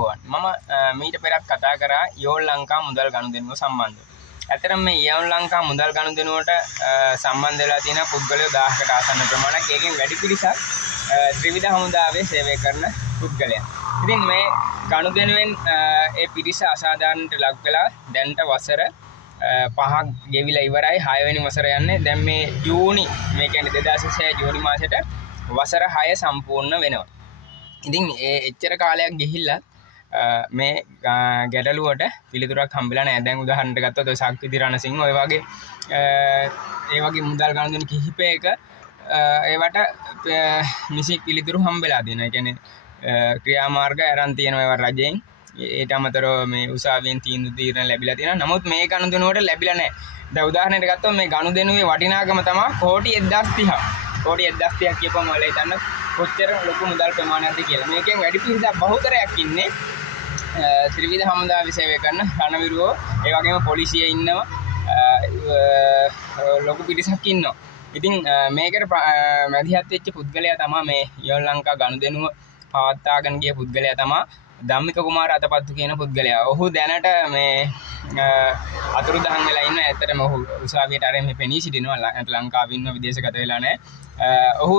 අයිබෝවන් මම මීට පෙරත් කතා කරා යෝල් ලංකා මුදල් ගනුදෙනුව සම්බන්ධව. ඇත්තටම මේ යෝල් ලංකා මුදල් ගනුදෙනුවට සම්බන්ධ වෙලා තියෙන පුද්ගලයෝ 1000කට ආසන්න ප්‍රමාණයක්. ඒකෙන් වැඩි පිරිසක් ත්‍රිවිධ හමුදාවේ සේවය කරන පුද්ගලයන්. ඉතින් මේ ගනුදෙනුවෙන් ඒ පිරිස අසාධාරණට ලක් වෙලා දැන්ට වසර 5ක් ගෙවිලා ඉවරයි. 6 වෙනි වසර යන්නේ. දැන් මේ ජූනි මේ කියන්නේ 2026 ජූනි මාසෙට වසර 6 සම්පූර්ණ වෙනවා. ඉතින් ඒ එච්චර කාලයක් ගිහිල්ලා මේ ගැටලුවට පිළිතුරක් හම්බෙලා නැහැ. දැන් උදාහරණයක් ගත්තොත් ඔය ශක්තිති රණසිංහ ඔය වගේ ඒ වගේ මුදල් ගනුදෙනු කිහිපයක ඒවට නිසි පිළිතුරු හම්බෙලා දෙනවා. ඒ කියන්නේ ක්‍රියාමාර්ග අරන් තියෙනවා ඒවා රජයෙන්. ඊට අමතරව මේ උසාවියෙන් තීන්දුව ලැබිලා තියෙනවා. නමුත් මේ ගනුදෙනුවට ලැබිලා නැහැ. දැන් උදාහරණයක් ගත්තොත් මේ ගනුදෙනුවේ වටිනාකම තමයි කෝටි 1030ක්. කෝටි 1030ක් කියපුවම ඔයාලා හිතන්න කොච්චර ලොකු මුදල් ප්‍රමාණයක්ද කියලා. මේකෙන් වැඩි පිරිසක් බහුතරයක් ඉන්නේ ත්‍රිවිධ හමුදාවේ සේවය කරන රණවිරුවෝ, ඒ වගේම පොලිසියේ ඉන්නවා, ලොකු පිරිසක් ඉන්නවා. ඉතින් මේකට මැදිහත් වෙච්ච පුද්ගලයා තමයි මේ යෝල් ලංකා ගනුදෙනුව පවත්වාගෙන ගිය පුද්ගලයා තමයි ධම්මික කුමාර අතපත්තු කියන පුද්ගලයා. ඔහු දැනට මේ අතුරුදහන් වෙලා ඉන්න. ඇත්තටම ඔහු උසාවියට ආරෙම පෙනී සිටිනවා. ලංකාවේ ඉන්න විදේශගත වෙලා නැහැ. ඔහු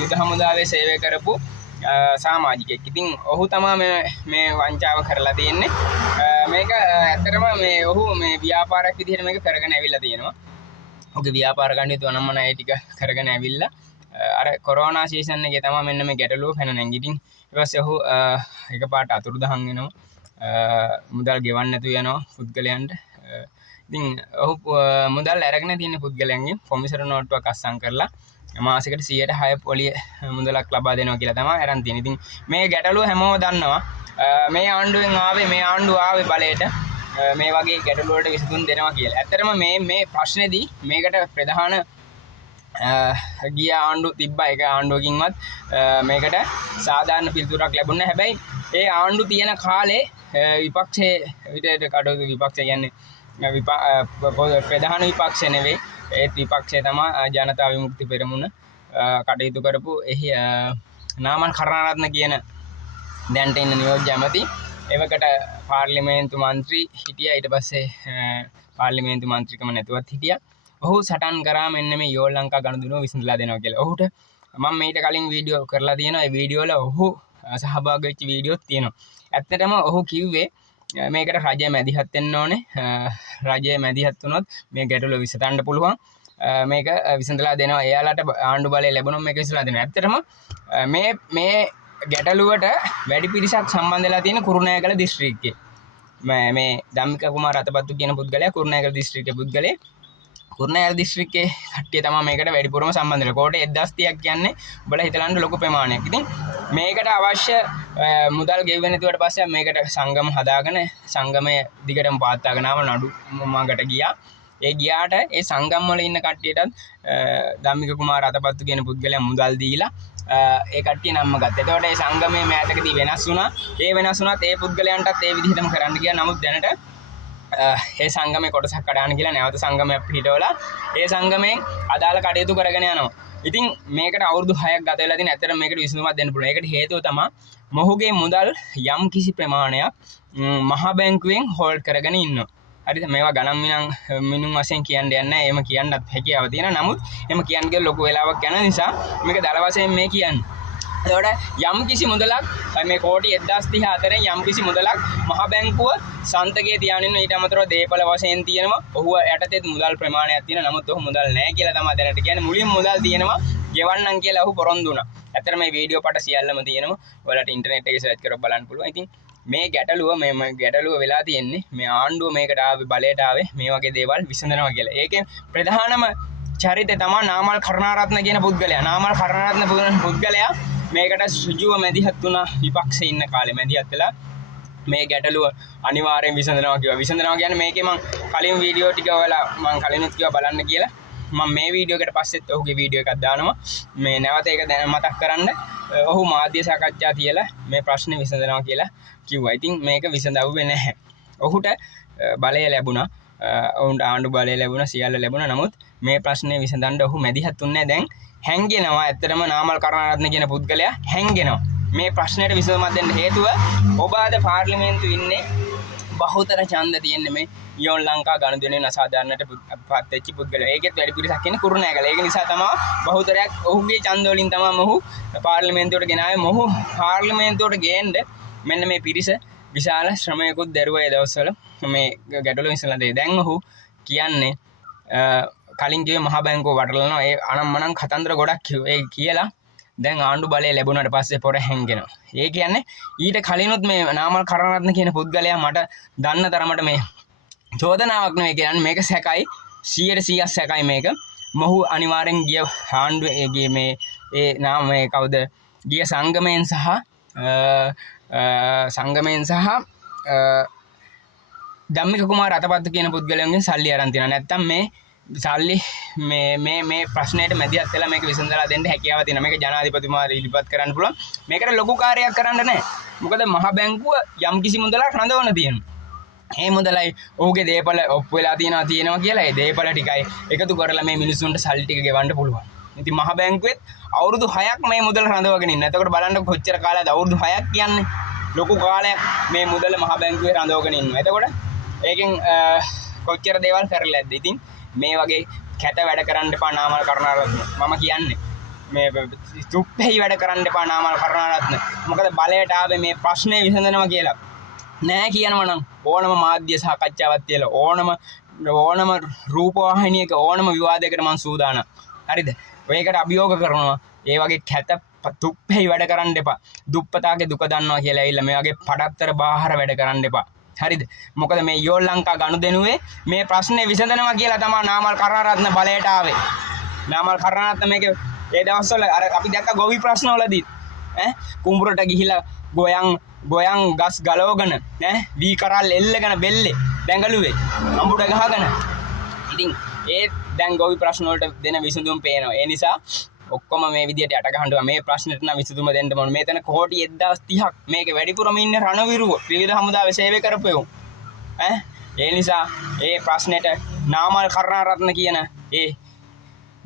යුද හමුදාවේ සේවය කරපු සමාජිකයෙක්. ඉතින් ඔහු තමයි මේ වංචාව කරලා තියෙන්නේ. මේක ඇත්තටම මේ ඔහු මේ ව්‍යාපාරයක් විදිහට මේක කරගෙන ඇවිල්ලා තියෙනවා. ඔහුගේ ව්‍යාපාර කණ්ඩායම අනම්මන ඒ ටික කරගෙන ඇවිල්ලා අර කොරෝනා සීසන් එකේ තමයි මෙන්න මේ ගැටලුව පැන නැගිටින්. ඊට පස්සේ ඔහු එකපාරට අතුරුදහන් වෙනවා. මුදල් ගෙවන්න නැතුව යනවා පුද්ගලයන්ට. ඉතින් ඔහු මුදල් අරගෙන තියෙන පුද්ගලයන්ගෙන් කොමිසර නෝට්ටුවක් අස්සම් කරලා මාසෙකට 106 පොලිය මුදලක් ලබා දෙනවා කියලා තමයි අරන් තියෙන්නේ. ඉතින් මේ ගැටලුව හැමෝම දන්නවා. මේ ආණ්ඩුවෙන් මේ ආණ්ඩුව ආවේ බලයට මේ වගේ ගැටලු වලට විසඳුම් දෙනවා කියලා. ඇත්තටම මේ ප්‍රශ්නේදී මේකට ප්‍රධාන ගිය ආණ්ඩු තිබ්බා. ඒක ආණ්ඩුවකින්වත් මේකට සාධාරණ පිළිතුරක් ලැබුණේ නැහැ. හැබැයි ඒ ආණ්ඩු තියෙන කාලේ විපක්ෂයේ විදිහට කටයුතු විපක්ෂය කියන්නේ ප්‍රධාන විපක්ෂය නෙවෙයි. ඒත් විපක්ෂය තමයි ජනතා විමුක්ති පෙරමුණ කටයුතු කරපු එහි නාමල් කරුණාරත්න කියන දැන්ට ඉන්න නියෝජ්‍ය ඇමති. එවකට පාර්ලිමේන්තු මන්ත්‍රී හිටියා. ඊට පස්සේ පාර්ලිමේන්තු මන්ත්‍රීකම නැතුවත් හිටියා. ඔහු සටන් කරා මෙන්න මේ යෝල් ලංකා ගනුදෙනුව විසඳලා දෙනවා කියලා. ඔහුට මම මීට කලින් වීඩියෝ කරලා තියෙනවා. ඒ වීඩියෝ වල ඔහු සහභාගී වෙච්ච වීඩියෝත් තියෙනවා. ඇත්තටම ඔහු කිව්වේ මේකට රජය මැදිහත් වෙන්න ඕනේ. රජය මැදිහත් වුණොත් මේ ගැටලුව විසඳන්න පුළුවන්. මේක විසඳලා දෙනවා. එයාලට ආණ්ඩු බලය ලැබුණොත් මේක විසඳලා දෙනවා. ඇත්තටම මේ ගැටලුවට වැඩි පිරිසක් සම්බන්ධ වෙලා තියෙන කුරුණෑගල දිස්ත්‍රික්කයේ. මේ ධම්මික කුමාර අතපත්තු කියන පුද්ගලයා කුරුණෑගල දිස්ත්‍රික්කයේ පුද්ගලයෙක්. කුරුණෑගල දිස්ත්‍රික්කයේ කට්ටිය තමයි මේකට වැඩිපුරම සම්බන්ධ වෙලා. කෝටි 1030ක් කියන්නේ ඔබලා හිතලන්න ලොකු ප්‍රමාණයක්. ඉතින් මේකට අවශ්‍ය මුදල් ගෙවෙන්නේ නැතුවට පස්සේ මේකට සංගම හදාගෙන සංගමයේ දිගටම පාත්තාගෙන ආව නඩු මඟට ගියා. ඒ ගියාට ඒ සංගම් වල ඉන්න කට්ටියටත් ධම්මික කුමාර අතපත්තු කියන පුද්ගලයා මුදල් දීලා ඒ කට්ටිය නම්ම ගත්තා. එතකොට ඒ සංගමයේ මෑතකදී වෙනස් වුණා. ඒ වෙනස් වුණත් ඒ පුද්ගලයන්ටත් ඒ විදිහටම කරන්න ගියා. නමුත් දැනට ඒ සංගමේ කොටසක් කඩාන කියලා නැවත සංගමයක් පිටවලා ඒ සංගමයෙන් අදාළ කටයුතු කරගෙන යනවා. ඉතින් මේකට අවුරුදු 6ක් ගත වෙලා තියෙන. ඇත්තට මේකට විසඳුමක් දෙන්න පුළුවන්. ඒකට හේතුව තමයි මොහුගේ මුදල් යම් කිසි ප්‍රමාණයක් මහා බැංකුවෙන් හෝල්ඩ් කරගෙන ඉන්නවා. හරිද? මේවා ගණන් මිනුම් වශයෙන් කියන්න යන්නේ නැහැ. එහෙම කියන්නත් හැකියාව තියෙනවා. නමුත් එහෙම කියන්න ගිය ලොකු වෙලාවක් යන නිසා මේක දල වශයෙන් මේ කියන්නේ. එතකොට යම් කිසි මුදලක් මේ කෝටි 1030 අතරින් යම් කිසි මුදලක් මහ බැංකුව සන්තකයේ තියාගෙන ඉන්න. ඊට අමතරව දේපල වශයෙන් තියෙනවා. ඔහු යටතේ මුදල් ප්‍රමාණයක් තියෙනවා. නමුත් ඔහු මුදල් නැහැ කියලා තමයි දැනට කියන්නේ. මුලින් මුදල් තියෙනවා ගෙවන්නම් කියලා ඔහු පොරොන්දු වුණා. ඇත්තට මේ වීඩියෝ පට සියල්ලම තියෙනවා. ඔයාලට ඉන්ටර්නෙට් එකේ සර්ච් කරලා බලන්න පුළුවන්. ඉතින් මේ ගැටලුව වෙලා තියෙන්නේ මේ ආණ්ඩුව මේකට ආවේ බලයට ආවේ මේ වගේ දේවල් විසඳනවා කියලා. ඒකෙන් ප්‍රධානම චරිතය තමයි නාමල් කරුණාරත්න කියන පුද්ගලයා. නාමල් කරුණාරත්න පුද්ගලයා මේකට සුජුව මැදිහත් වුණා. විපක්ෂයේ ඉන්න කාලේ මැදිහත් වෙලා මේ ගැටලුව අනිවාර්යෙන් විසඳනවා කිව්වා. විසඳනවා කියන්නේ මේකේ මම කලින් වීඩියෝ ටික ඔයාලා මම කලිනුත් කිව්වා බලන්න කියලා. මම මේ වීඩියෝ එකට පස්සෙත් ඔහුගේ වීඩියෝ එකක් දානවා. මේ නැවත ඒක මතක් කරන්න. ඔහු මාධ්‍ය සාකච්ඡා තියලා මේ ප්‍රශ්නේ විසඳනවා කියලා කිව්වා. ඉතින් මේක විසඳවුවේ නැහැ. ඔහුට බලය ලැබුණා. ඔවුන්ට ආණ්ඩු බලය ලැබුණා. සියල්ල ලැබුණා. නමුත් මේ ප්‍රශ්නේ විසඳන්න ඔහු මැදිහත් වුණේ දැන් හැංගෙනවා. ඇත්තටම නාමල් කරුණාරත්න කියන පුද්ගලයා හැංගෙනවා. මේ ප්‍රශ්නයට විසඳුමක් දෙන්න හේතුව ඔබ අද පාර්ලිමේන්තුවේ ඉන්නේ බහුතර ඡන්ද තියෙන්නේ මේ යෝන් ලංකා ගනුදෙනුවේ අසාධාරණට පත් වෙච්ච පුද්ගලයා. ඒකෙත් වැඩි පිරිසක් ඉන්නේ කුරුණෑගල. ඒක නිසා තමයි බහුතරයක් ඔහුගේ ඡන්ද වලින් තමයි මොහු පාර්ලිමේන්තුවට ගෙනාවේ. මොහු පාර්ලිමේන්තුවට ගේන්න මෙන්න මේ පිරිස විශාල ශ්‍රමයකුත් දරුවා ඒ දවස්වල මේ ගැටලුව විසඳලා දෙයි. දැන් ඔහු කියන්නේ කලින් කිව්වේ මහ බැංකුව වටලනවා. ඒ අනම්මනම් කතන්දර ගොඩක් කිව්වා. ඒ කියලා දැන් ආණ්ඩු බලය ලැබුණාට පස්සේ පොර හැංගෙනවා. ඒ කියන්නේ ඊට කලිනුත් මේ නාමල් කරණරත්න කියන පුද්ගලයා මට දන්න තරමට මේ චෝදනාවක් නෙවෙයි කියන්නේ මේක සැකයි 100% සැකයි මේක. මොහු අනිවාර්යෙන් ගිය ආණ්ඩුවේ ගිය මේ ඒ නාම මේ කවුද ගිය සංගමයෙන් සහ ධම්මික කුමාර අතපත්තු කියන පුද්ගලයන්ගෙන් සල්ලි අරන් තියනවා. නැත්තම් මේ සල්ලි මේ ප්‍රශ්නයට මැදිහත් වෙලා මේක විසඳලා දෙන්න හැකියාව තියෙනවා. මේක ජනාධිපතිතුමාට ඉදිරිපත් කරන්න පුළුවන්. මේකට ලොකු කාර්යයක් කරන්න නැහැ. මොකද මහ බැංකුව යම්කිසි මුදලක් රඳවන තියෙනවා. මේ මුදලයි ඔහුගේ දේපල ඔප්පු වෙලා තියෙනවා කියලා ඒ දේපල ටිකයි එකතු කරලා මේ මිනිස්සුන්ට සල්ලි ටික ගෙවන්න පුළුවන්. ඉතින් මහ බැංකුවෙත් අවුරුදු 6ක් මේ මුදල රඳවගෙන ඉන්න. එතකොට බලන්න කොච්චර කාලයක්ද අවුරුදු 6ක් කියන්නේ. ලොකු කාලයක් මේ මුදල මහ බැංකුවේ රඳවගෙන ඉන්නවා. එතකොට ඒකෙන් කොච්චර දේවල් කරලා ඇද්ද. ඉතින් මේ වගේ කැත වැඩ කරන්න එපා නාමල් කරුණාරත්න. මම කියන්නේ මේ තුප්පෙහි වැඩ කරන්න එපා නාමල් කරුණාරත්න. මොකද බලයට ආවේ මේ ප්‍රශ්නේ විසඳනවා කියලා. නෑ කියනවා නම් ඕනම මාධ්‍ය සාකච්ඡාවක් තියලා ඕනම රූපවාහිනියක ඕනම විවාදයකට මම සූදානම්. හරිද? ඔයකට අභියෝග කරනවා. ඒ වගේ කැත තුප්පෙහි වැඩ කරන්න එපා. දුප්පතාගේ දුක දන්නවා කියලා ඇවිල්ලා මේ වගේ පඩත්තර බාහිර වැඩ කරන්න එපා. හරිද? මොකද මේ යෝන් ලංකා ගනුදෙනුවේ මේ ප්‍රශ්නේ විසඳනවා කියලා තමයි නාමල් කරණරත්න බලයට ආවේ. නාමල් කරණරත්න මේක ඒ දවස්වල අර අපි දැක්ක ගොවි ප්‍රශ්නවලදී කුඹුරට ගිහිලා ගොයන් ගස් ගලවගෙන වී කරල් එල්ලගෙන බෙල්ලේ දැඟලුවේ අඹුඩ ගහගෙන. ඉතින් ඒ දැන් ගොවි ප්‍රශ්න වලට දෙන විසඳුම් පේනවා. ඒ නිසා ඔක්කොම මේ විදියට යට ගහනවා. මේ ප්‍රශ්නෙට නම් විසඳුම දෙන්න ඕන. මේතන කෝටි 1030ක් මේක වැඩිපුරම ඉන්නේ රණවිරුව ත්‍රිවිධ හමුදාවේ සේවය කරපෙවුම්. ඒ නිසා ඒ ප්‍රශ්නෙට නාමල් කරණරත්න කියන ඒ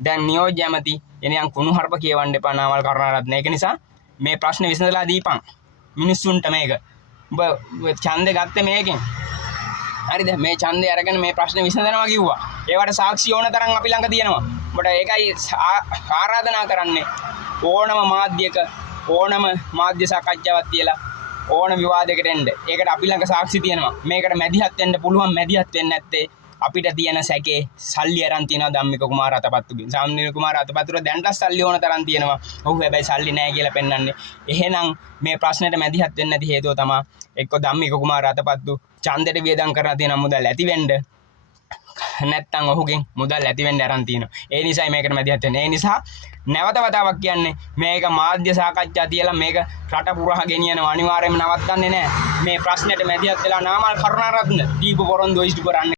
දැන් නියෝජ්‍ය ඇමති එනියන් කුණුහරුප කියවන්න එපා නාමල් කරණරත්න. ඒක නිසා මේ ප්‍රශ්නේ විසඳලා දීපන් මිනිස්සුන්ට. මේක ඔබ ඡන්දේ ගත්තේ මේකෙන්. හරිද? මේ ඡන්දේ අරගෙන මේ ප්‍රශ්නේ විසඳනවා කිව්වා. ඒවට සාක්ෂි ඕන තරම් අපි ළඟ තියෙනවා. ඔබට ඒකයි ආරාධනා කරන්නේ ඕනම මාධ්‍යක ඕනම මාධ්‍ය සාකච්ඡාවක් තියලා ඕන විවාදයකට එන්න. ඒකට අපි ළඟ සාක්ෂි තියෙනවා. මේකට මැදිහත් වෙන්න පුළුවන්. මැදිහත් වෙන්නේ නැත්තේ අපිට තියෙන සැකේ සල්ලි අරන් තියනවා ධම්මික කුමාර අතපත්තුගෙන්. ධම්මික කුමාර අතපත්තුට දැන්ට සල්ලි ඕන තරම් තියෙනවා. ඔහු හැබැයි සල්ලි නැහැ කියලා පෙන්වන්නේ. එහෙනම් මේ ප්‍රශ්නෙට මැදිහත් වෙන්න නැති හේතුව තමයි එක්ක ධම්මික කුමාර අතපත්තු ඡන්දෙට වියදම් කරලා තියෙන මුදල් ඇති වෙන්න. නැත්තම් ඔහුගෙන් මුදල් ඇති වෙන්න අරන් තියෙනවා. ඒ නිසායි මේකට මැදිහත් වෙන්නේ. ඒ නිසා නැවත වතාවක් කියන්නේ මේක මාධ්‍ය සාකච්ඡා තියලා මේක රට පුරා ගෙනියනවා. අනිවාර්යයෙන්ම නවත්තන්නේ නැහැ. මේ ප්‍රශ්නෙට මැදිහත් වෙලා නාමල් කරුණාරත්න දීප පොරොන්දු ඉෂ්ට කරන්නේ